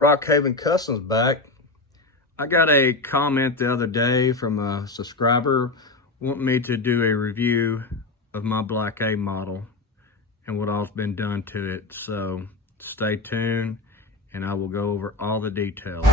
Rockhaven Customs back. I got a comment the other day from a subscriber wanting me to do a review of my Black A model and what all's been done to it. So stay tuned and I will go over all the details.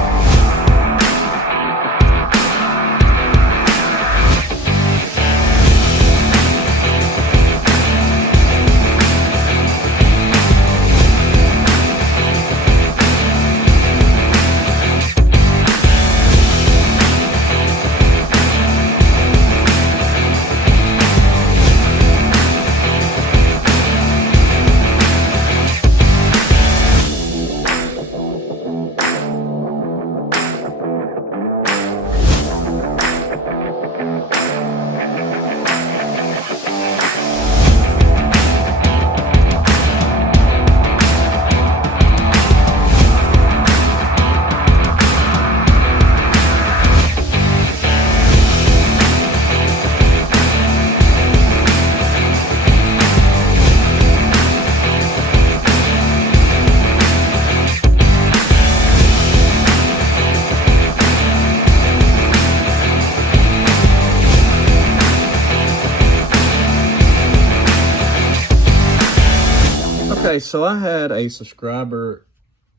Okay, so I had a subscriber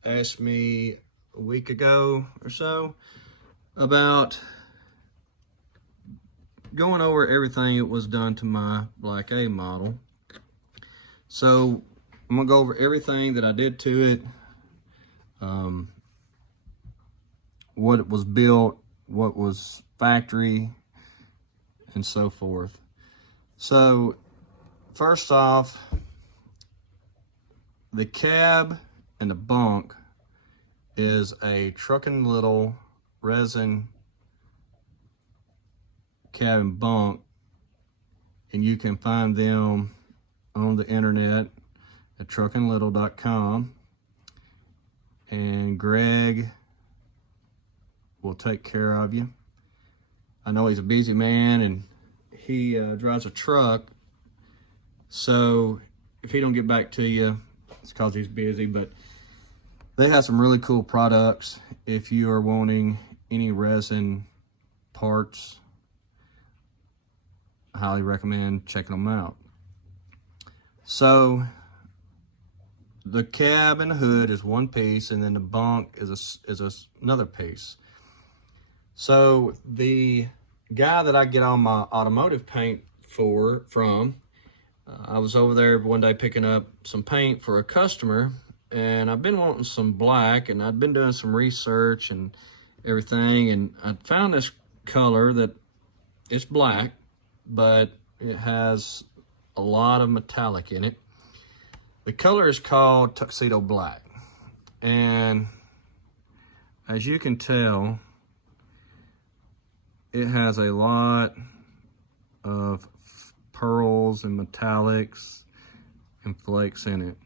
ask me a week ago or so about going over everything that was done to my Black A model. So I'm gonna go over everything that I did to it, what it was built, what was factory, and so forth. So first off, the cab and the bunk is a Truckin' Little resin cab and bunk, and you can find them on the internet at truckinlittle.com, and Greg will take care of you. I know he's a busy man and he drives a truck, so if he don't get back to you, it's because he's busy. But they have some really cool products. If you are wanting any resin parts, I highly recommend checking them out. So the cab and the hood is one piece, and then the bunk is another piece. So the guy that I get all my automotive paint from, I was over there one day picking up some paint for a customer, and I've been wanting some black, and I'd been doing some research and everything, and I found this color that it's black, but it has a lot of metallic in it. The color is called Tuxedo Black, and as you can tell, it has a lot of pearls and metallics and flakes in it.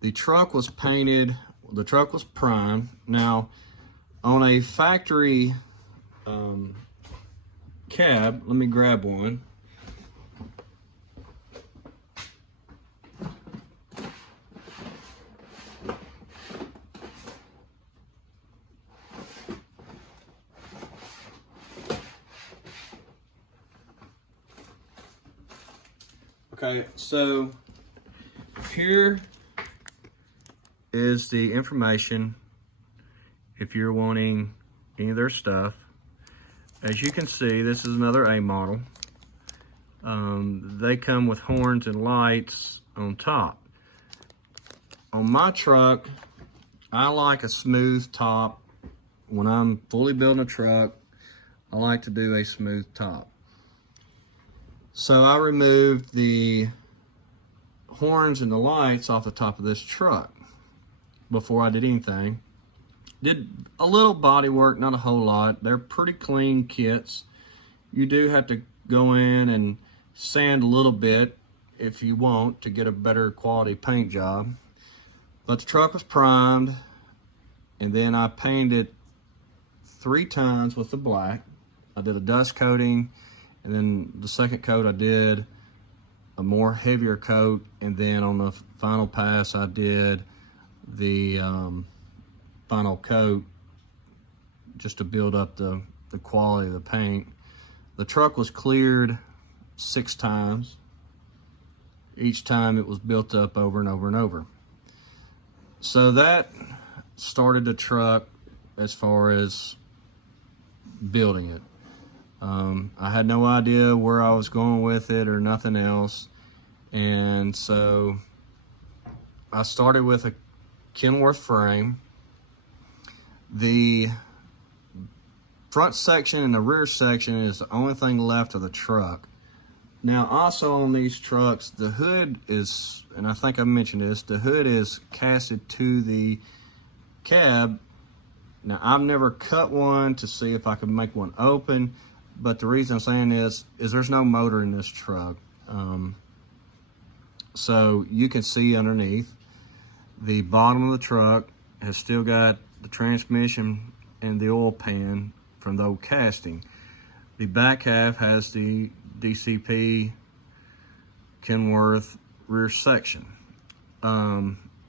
The truck was painted, the truck was primed. Now, on a factory cab, let me grab one. Okay, so here is the information if you're wanting any of their stuff. As you can see, this is another A model. They come with horns and lights on top. On my truck, I like a smooth top. When I'm fully building a truck, I like to do a smooth top. So I removed the horns and the lights off the top of this truck before I did anything. Did a little body work, not a whole lot. They're pretty clean kits. You do have to go in and sand a little bit if you want to get a better quality paint job. But the truck was primed, and then I painted 3 times with the black. I did a dust coating, and then the second coat I did a more heavier coat, and then on the final pass I did the final coat just to build up the quality of the paint. The truck was cleared 6 times. Each time it was built up over and over and over. So that started the truck as far as building it. I had no idea where I was going with it or nothing else. And so I started with a Kenworth frame. The front section and the rear section is the only thing left of the truck. Now, also on these trucks, the hood is, and I think I mentioned this, the hood is casted to the cab. Now, I've never cut one to see if I could make one open, but the reason I'm saying this is there's no motor in this truck. So you can see underneath. The bottom of the truck has still got the transmission and the oil pan from the old casting. The back half has the DCP Kenworth rear section.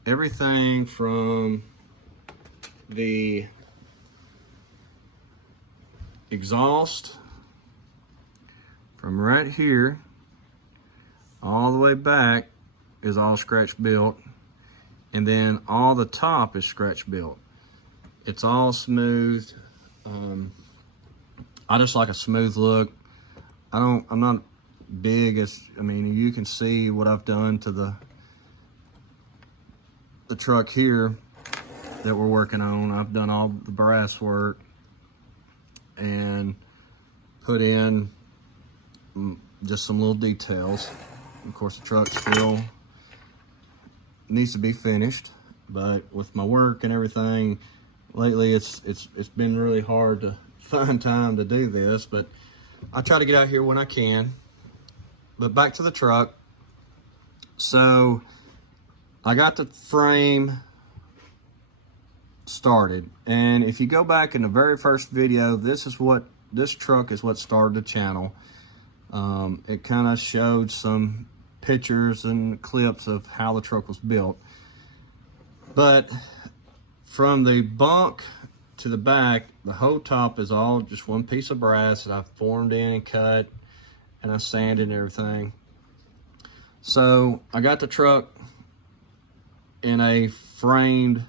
Everything from the exhaust from right here all the way back is all scratch built, and then all the top is scratch built. It's all smooth. I just like a smooth look. I'm not big as, I mean, you can see what I've done to the truck here that we're working on. I've done all the brass work and put in just some little details. Of course, the truck still needs to be finished, but with my work and everything lately, it's been really hard to find time to do this, but I try to get out here when I can. But back to the truck. So I got the frame started, and if you go back in the very first video, this truck is what started the channel. It kind of showed some pictures and clips of how the truck was built. But from the bunk to the back, the whole top is all just one piece of brass that I've formed in and cut, and I sanded and everything. So I got the truck in a framed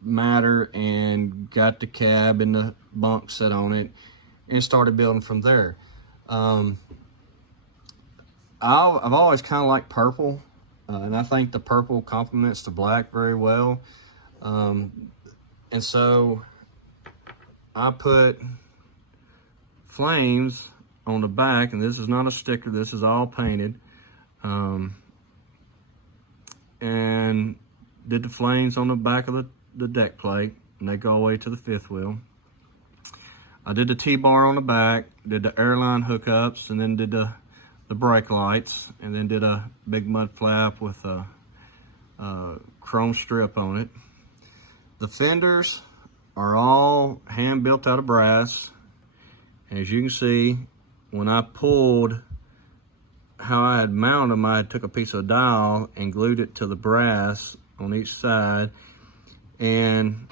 matter and got the cab and the bunk set on it and started building from there. I've always kind of liked purple, and I think the purple complements the black very well. And so I put flames on the back, and this is not a sticker, this is all painted, and did the flames on the back of the deck plate, and they go all the way to the fifth wheel. I did the T-bar on the back, did the airline hookups, and then did the brake lights, and then did a big mud flap with a chrome strip on it. The fenders are all hand built out of brass. As you can see, when I pulled how I had mounted them, I took a piece of dowel and glued it to the brass on each side. And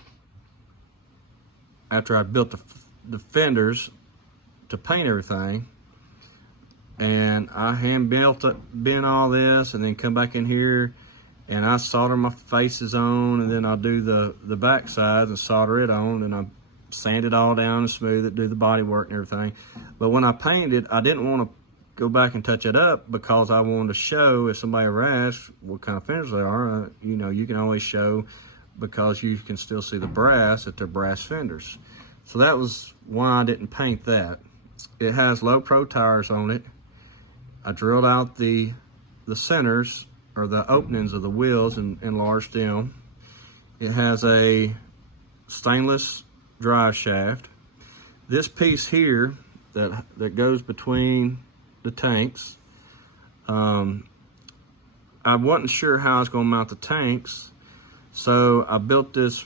after I built the fenders to paint everything, and I hand bent all this, and then come back in here and I solder my faces on, and then I'll do the back sides and solder it on, and I sand it all down and smooth it, do the body work and everything. But when I painted it, I didn't want to go back and touch it up because I wanted to show, if somebody ever asks what kind of fenders they are, you know, you can always show, because you can still see the brass, that they're brass fenders. So that was why I didn't paint that. It has low pro tires on it. I drilled out the centers, or the openings of the wheels, and enlarged them. It has a stainless drive shaft. This piece here that goes between the tanks, I wasn't sure how I was going to mount the tanks, so I built this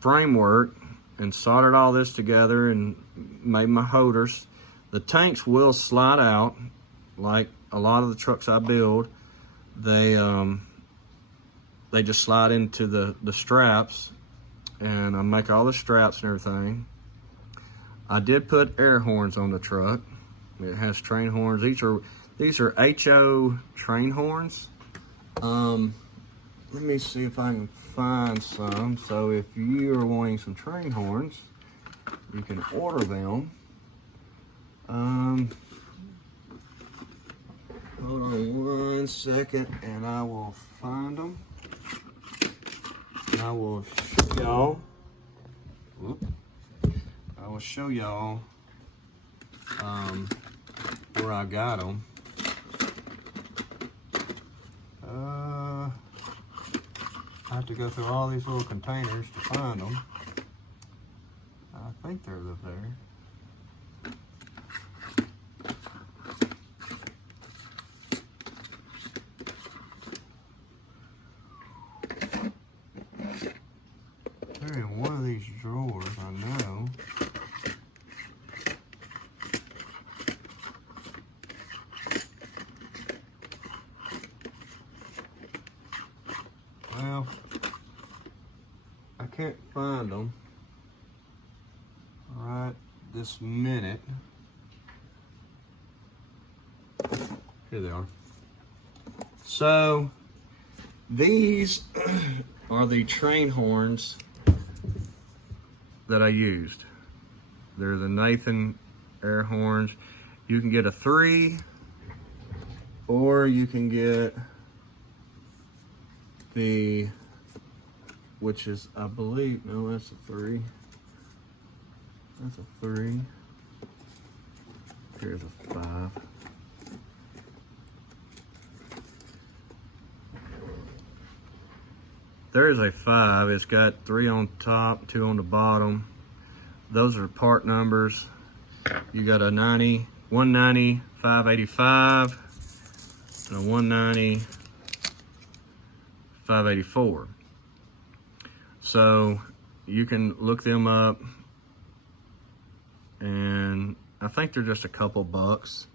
framework and soldered all this together and made my holders. The tanks will slide out like a lot of the trucks I build. They they just slide into the straps, and I make all the straps and everything. I did put air horns on the truck. It has train horns. These are HO train horns. Let me see if I can find some. So if you are wanting some train horns, you can order them. Hold on 1 second and I will find them. And I will show y'all. I will show y'all where I got them. I have to go through all these little containers to find them. I think they're up there. They're in one of these drawers, I know. Well, I can't find them right this minute. Here they are. So these are the train horns that I used. They're the Nathan air horns. You can get a 3, or you can get the, which is, I believe, no, that's a 3. That's a 3. Here's a 5. There's a 5. It's got 3 on top, 2 on the bottom. Those are part numbers. You got a 90, 190, 585, and a 190, 584. So you can look them up, and I think they're just a couple bucks.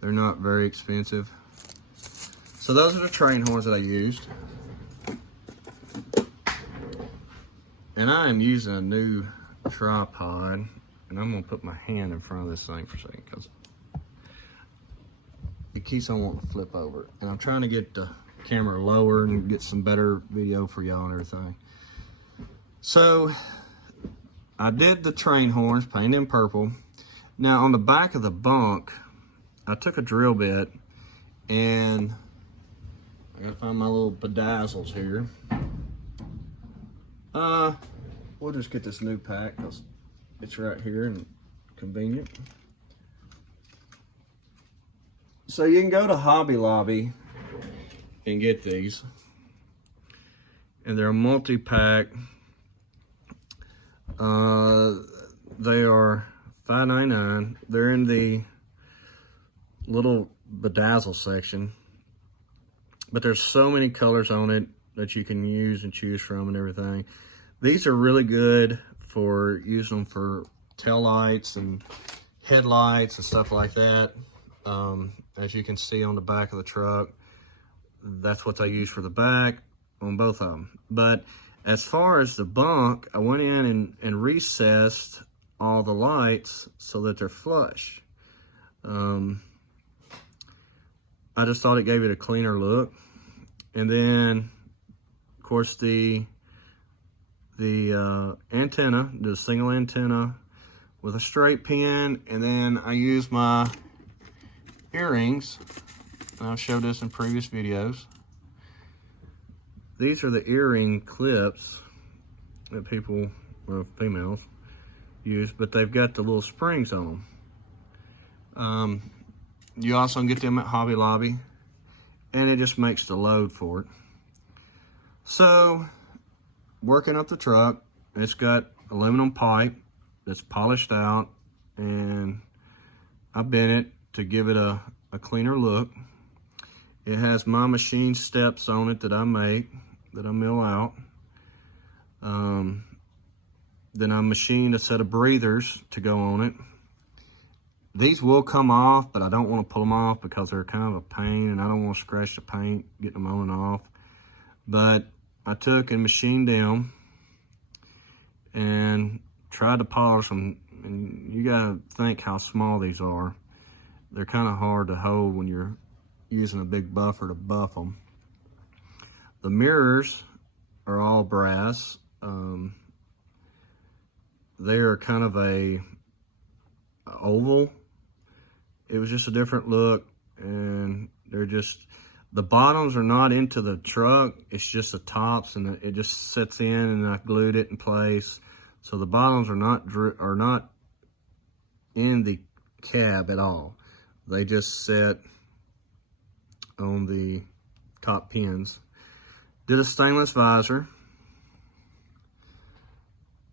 They're not very expensive. So those are the train horns that I used. And I am using a new tripod, and I'm gonna put my hand in front of this thing for a second because it keeps on wanting to flip over. And I'm trying to get the camera lower and get some better video for y'all and everything. So I did the train horns, painted in purple. Now on the back of the bunk, I took a drill bit, and I gotta find my little bedazzles here. We'll just get this new pack because it's right here and convenient. So you can go to Hobby Lobby and get these, and they're a multi-pack. They are $5.99. They're in the little bedazzle section, but there's so many colors on it that you can use and choose from and everything. These are really good for using them for tail lights and headlights and stuff like that. As you can see on the back of the truck, that's what I use for the back on both of them. But as far as the bunk, I went in and recessed all the lights so that they're flush. I just thought it gave it a cleaner look. And then, of course, the antenna, the single antenna with a straight pin, and then I use my earrings. I've showed this in previous videos. These are the earring clips that people, well, females, use, but they've got the little springs on them. You also can get them at Hobby Lobby, and it just makes the load for it. So, working up the truck, it's got aluminum pipe that's polished out, and I bent it to give it a cleaner look. It has my machine steps on it that I make, that I mill out. Then I machined a set of breathers to go on it. These will come off, but I don't want to pull them off because they're kind of a pain, and I don't want to scratch the paint, getting them on and off. But I took and machined them and tried to polish them. And you gotta think how small these are. They're kind of hard to hold when you're using a big buffer to buff them. The mirrors are all brass. They're kind of a oval. It was just a different look, and they're just, the bottoms are not into the truck. It's just the tops, and it just sits in, and I glued it in place. So the bottoms are not in the cab at all. They just sit on the top pins. Did a stainless visor.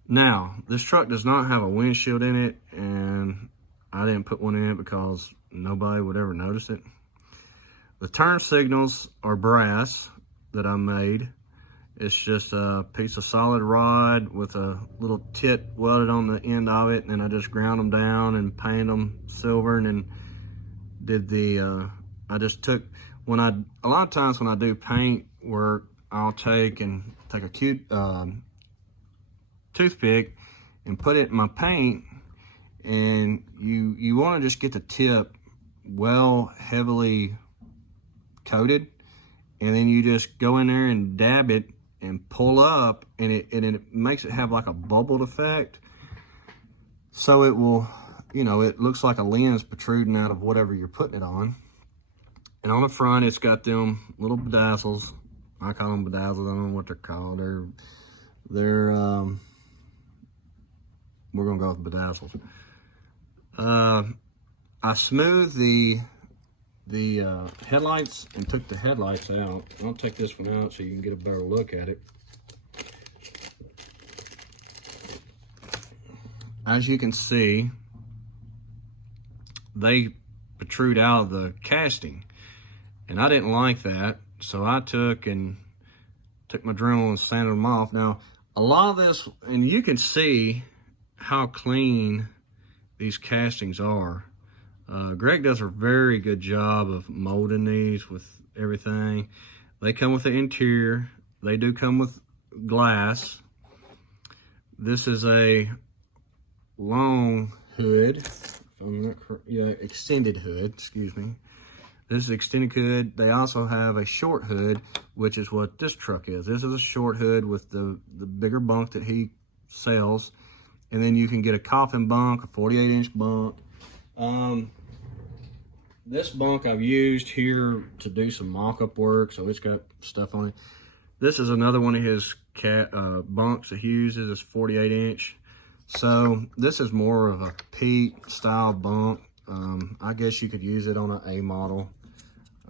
Now, this truck does not have a windshield in it, and I didn't put one in it because nobody would ever notice it. The turn signals are brass that I made. It's just a piece of solid rod with a little tit welded on the end of it, and I just ground them down and painted them silver, and then did the, I just took, a lot of times when I do paint work, I'll take a cute toothpick and put it in my paint, and you want to just get the tip well heavily coated, and then you just go in there and dab it and pull up, and it makes it have like a bubbled effect, so it will, you know, it looks like a lens protruding out of whatever you're putting it on. And on the front, it's got them little bedazzles. I call them bedazzles. I don't know what they're called. They're we're gonna go with bedazzles. I smoothed the headlights and took the headlights out. I'll take this one out so you can get a better look at it. As you can see, they protrude out of the casting, and I didn't like that, so I took my Dremel and sanded them off. Now, a lot of this, and you can see how clean these castings are. Greg does a very good job of molding these with everything. They come with the interior. They do come with glass. This is a long hood. If I'm not correct, yeah, extended hood, excuse me. This is extended hood. They also have a short hood, which is what this truck is. This is a short hood with the bigger bunk that he sells. And then you can get a coffin bunk, a 48-inch bunk. This bunk I've used here to do some mock-up work, so it's got stuff on it. This is another one of his bunks that he uses. It's 48-inch. So this is more of a Pete style bunk. I guess you could use it on an A model.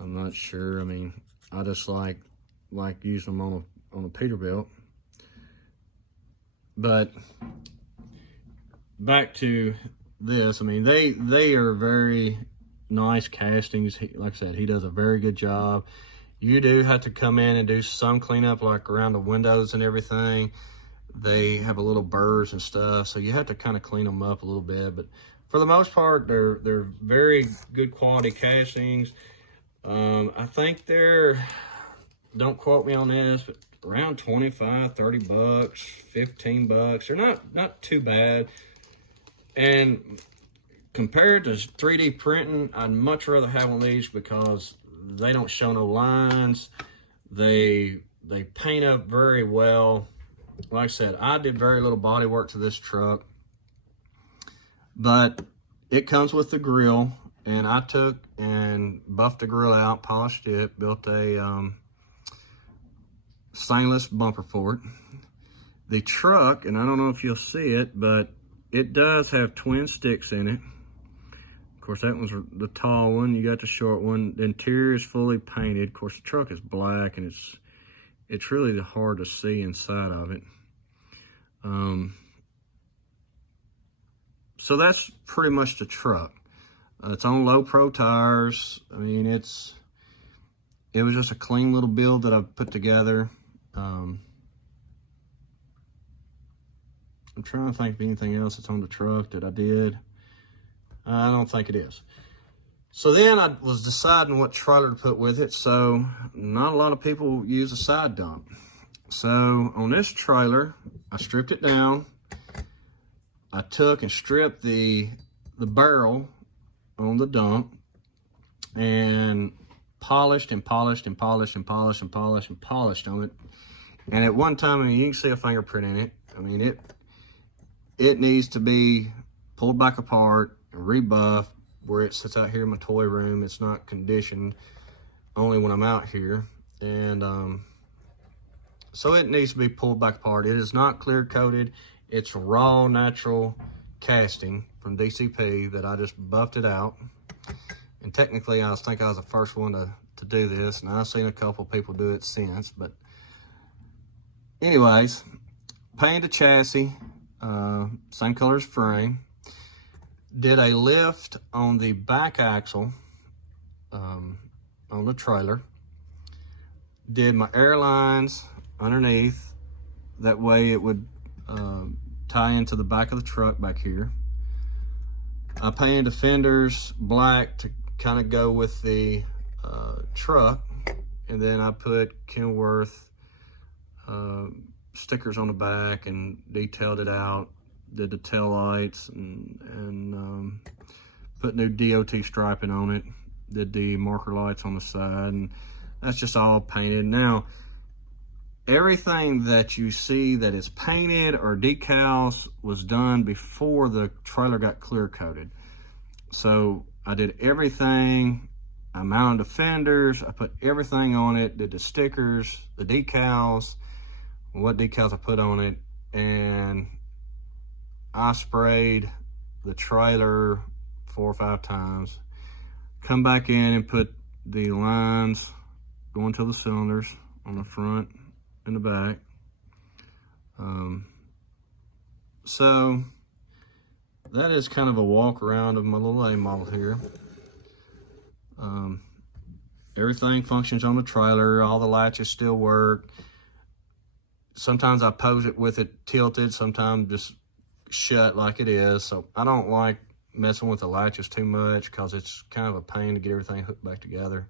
I'm not sure. I mean, I just like using them on a Peterbilt. But back to this. I mean, they are very nice castings. Like I said, he does a very good job. You do have to come in and do some cleanup, like around the windows and everything. They have a little burrs and stuff, so you have to kind of clean them up a little bit. But for the most part, they're very good quality castings. I think they're, don't quote me on this, but around 25, 30 bucks, 15 bucks. They're not too bad. And compared to 3D printing, I'd much rather have one of these because they don't show no lines. They paint up very well. Like I said, I did very little body work to this truck, but it comes with the grill, and I took and buffed the grill out, polished it, built a stainless bumper for it. The truck, and I don't know if you'll see it, but it does have twin sticks in it. Of course, that one's the tall one. You got the short one. The interior is fully painted. Of course, the truck is black, and it's really hard to see inside of it. So that's pretty much the truck. It's on low pro tires. I mean, it was just a clean little build that I put together. I'm trying to think of anything else that's on the truck that I did. I don't think it is. So then I was deciding what trailer to put with it. So not a lot of people use a side dump. So on this trailer, I stripped it down. I took and stripped the barrel on the dump and polished and polished and polished and polished and polished and polished on it. And at one time, I mean, you can see a fingerprint in it. I mean, it needs to be pulled back apart and rebuffed where it sits out here in my toy room. It's not conditioned, only when I'm out here. And so it needs to be pulled back apart. It is not clear coated. It's raw natural casting from DCP that I just buffed it out. And technically, I think I was the first one to do this, and I've seen a couple people do it since. But anyways, painted the chassis, same color as frame. Did a lift on the back axle on the trailer. Did my airlines underneath. That way it would tie into the back of the truck back here. I painted the fenders black to kind of go with the truck, and then I put Kenworth stickers on the back and detailed it out. Did the tail lights and put new DOT striping on it. Did the marker lights on the side, and that's just all painted. Now, everything that you see that is painted or decals was done before the trailer got clear coated. So I did everything. I mounted the fenders. I put everything on it. Did the stickers, the decals, what decals I put on it, and I sprayed the trailer 4 or 5 times. Come back in and put the lines going to the cylinders on the front in the back. So that is kind of a walk around of my little A model here. Everything functions on the trailer. All the latches still work. Sometimes I pose it with it tilted, sometimes just shut like it is. So I don't like messing with the latches too much because it's kind of a pain to get everything hooked back together.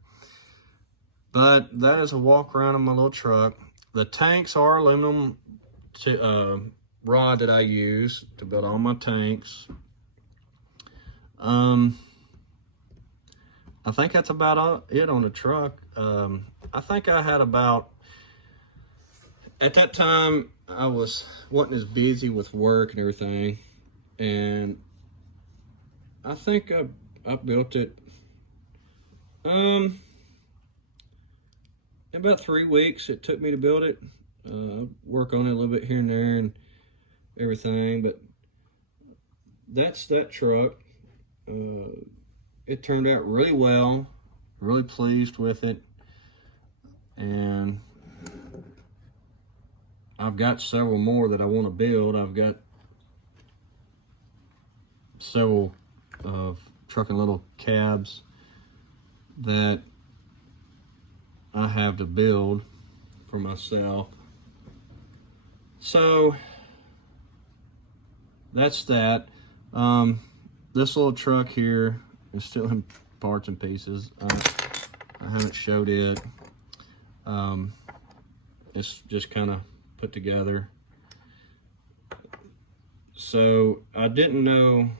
But that is a walk around of my little truck. The tanks are aluminum rod that I use to build all my tanks. I think that's about it on the truck. I think I had about, at that time, I wasn't as busy with work and everything. And I think I built it in about 3 weeks. It took me to build it. Work on it a little bit here and there and everything, but that's that truck. It turned out really well, really pleased with it, and I've got several more that I want to build. I've got several truck and little cabs that I have to build for myself. So that's that. This little truck here is still in parts and pieces. I haven't showed it. It's just kind of put together. So I didn't know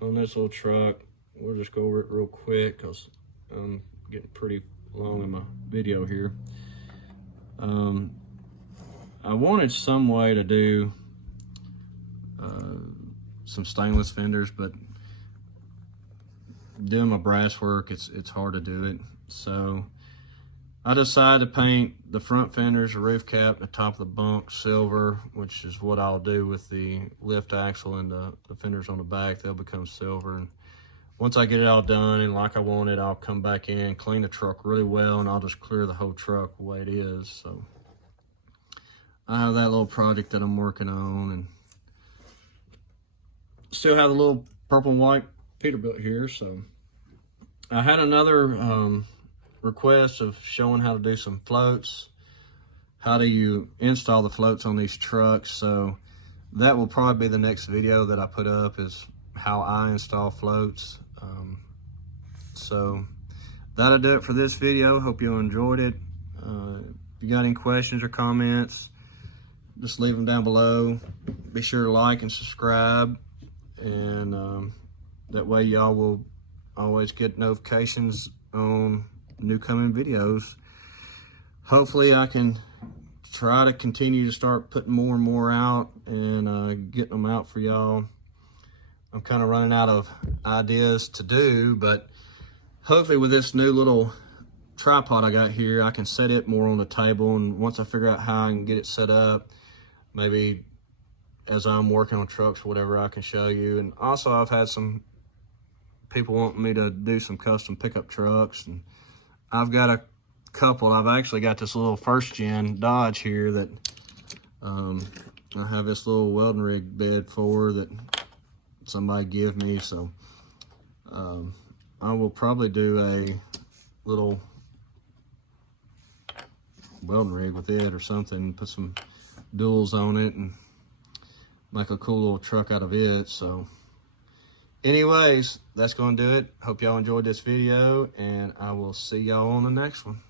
on this little truck, we'll just go over it real quick because I'm getting pretty long in my video here. I wanted some way to do some stainless fenders, but doing my brass work, it's hard to do it. So I decided to paint the front fenders, the roof cap, and the top of the bunk silver, which is what I'll do with the lift axle and the fenders on the back. They'll become silver. And once I get it all done and like I want it, I'll come back in, clean the truck really well, and I'll just clear the whole truck the way it is. So I have that little project that I'm working on, and still have the little purple and white Peterbilt here. So I had another request of showing how to do some floats. How do you install the floats on these trucks? So that will probably be the next video that I put up, is how I install floats. So that'll do it for this video. Hope you enjoyed it. If you got any questions or comments, just leave them down below. Be sure to like and subscribe, and that way y'all will always get notifications on new coming videos. Hopefully I can try to continue to start putting more and more out and getting them out for y'all. I'm kind of running out of ideas to do, but hopefully with this new little tripod I got here, I can set it more on the table, and once I figure out how I can get it set up, maybe as I'm working on trucks or whatever, I can show you. And also I've had some people wanting me to do some custom pickup trucks, and I've got a couple. I've actually got this little first gen Dodge here that I have this little welding rig bed for that somebody give me, so I will probably do a little welding rig with it or something, put some duals on it and make a cool little truck out of it. So anyways, that's gonna do it. Hope y'all enjoyed this video, and I will see y'all on the next one.